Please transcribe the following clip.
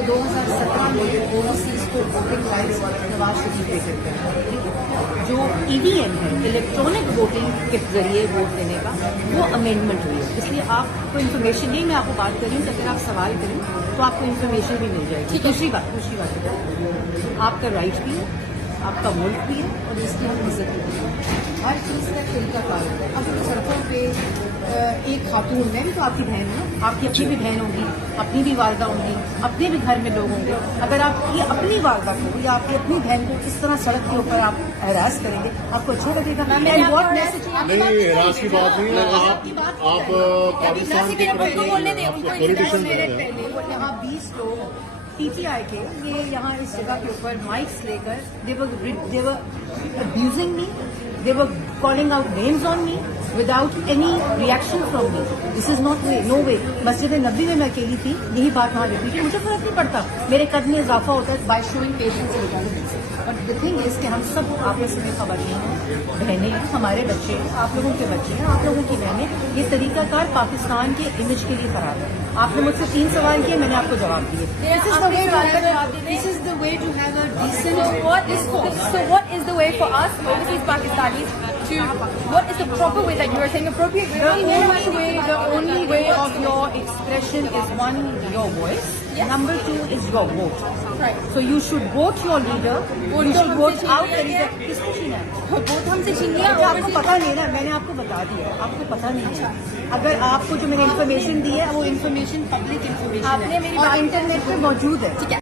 تو 2017 میں اوورسیز کو ووٹنگ رائٹس نواز شریف دے سکتے ہیں. جو EVM ہے الیکٹرانک ووٹنگ کے ذریعے ووٹ دینے کا وہ امینڈمنٹ ہوئی ہے. اس لیے آپ کو انفارمیشن نہیں، میں آپ کو بات کر رہی ہوں کہ اگر آپ سوال کریں تو آپ کو انفارمیشن بھی مل جائے گی. دوسری بات آپ کا رائٹ بھی ہے، آپ کا ملک بھی ہے اور اس کی ہم عزت بھی کریں. ہر چیز کا طریقہ کار ہوتا ہے. اب سڑکوں پہ ایک خاتون، میں بھی تو آپ کی بہن ہوں، آپ کی اپنی بھی بہن ہوگی، اپنی بھی والدہ ہوں گی، اپنے بھی گھر میں لوگ ہوں گے. اگر آپ کی اپنی والدہ کو یا آپ کی اپنی بہن کو اس طرح سڑک کے اوپر آپ ہراس کریں گے، آپ کو اچھا لگے گا؟ نہیں، راز کی بات نہیں ہے. آپ پاکستان کے پولیٹیشین یہاں 20 لوگ PTI کے یہ یہاں اس جگہ کے اوپر مائکس لے کر they were abusing me, they were calling out names on me without any reaction from me. This is not way, no way. مسجد نبی میں اکیلی تھی، یہی بات وہاں لکھی کہ مجھے فرق نہیں پڑتا، میرے قد میں اضافہ ہوتا ہے by showing patience and tolerance. اور the thing is کہ ہم سب آپس میں خواتین ہیں، بہنیں ہیں، ہمارے بچے ہیں، آپ لوگوں کے بچے ہیں، آپ لوگوں کی بہنیں. یہ طریقہ کار پاکستان کے امیج کے لیے خراب ہے. آپ نے مجھ سے 3 سوال کیے، میں نے آپ کو جواب دیے. This is the way to have a decent discourse. So what is the way for us, overseas Pakistanis, to, what is the proper way that you are saying appropriate way? The only way of your expression is one, your voice. Yes. Number 2 is your vote. Right. So you should vote your leader. You should vote out the leader. کس نے چھینا ہے؟ Vote ہم سے چھین لیا. آپ کو پتا نہیں نا، میں نے آپ کو بتا دیا، آپ کو پتا نہیں ہے. اگر آپ کو جو میں نے انفارمیشن دی ہے وہ انفارمیشن پبلک انفارمیشن آپ نے میری اور بات انٹرنیٹ پہ موجود ہے. ٹھیک ہے.